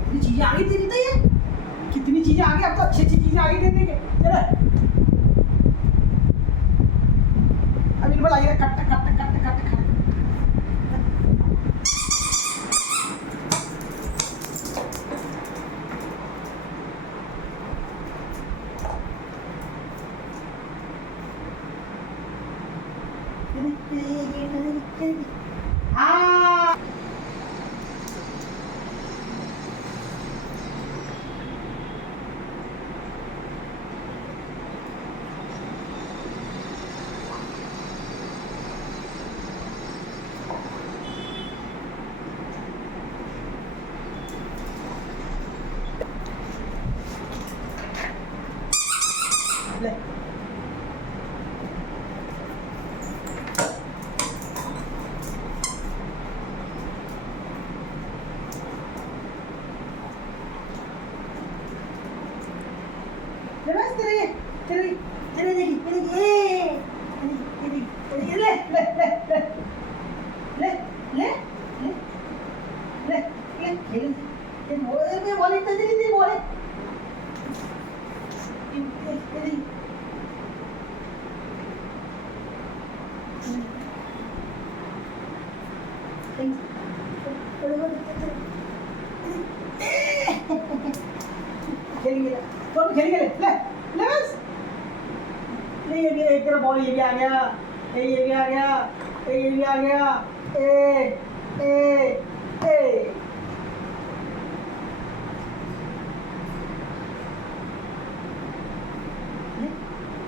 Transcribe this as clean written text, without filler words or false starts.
कितनी चीजें आगे दे देता है, कितनी चीजें आगे, आपको अच्छी अच्छी चीजें आगे दे देंगे। चलो अब इन बोला ये cut cut cut cut cut हाँ ले बस तेरे तेरे तेरे देखी तेरे ये तेरे ले ले ले ले ले ले ले खेल ये बोले में बोले तेरी बोले तेरी खेलेंगे कौन खेलेंगे ले ले बस ये भी एक तरफ बॉल ये भी आ गया ये भी आ गया ये भी आ गया ए ए ए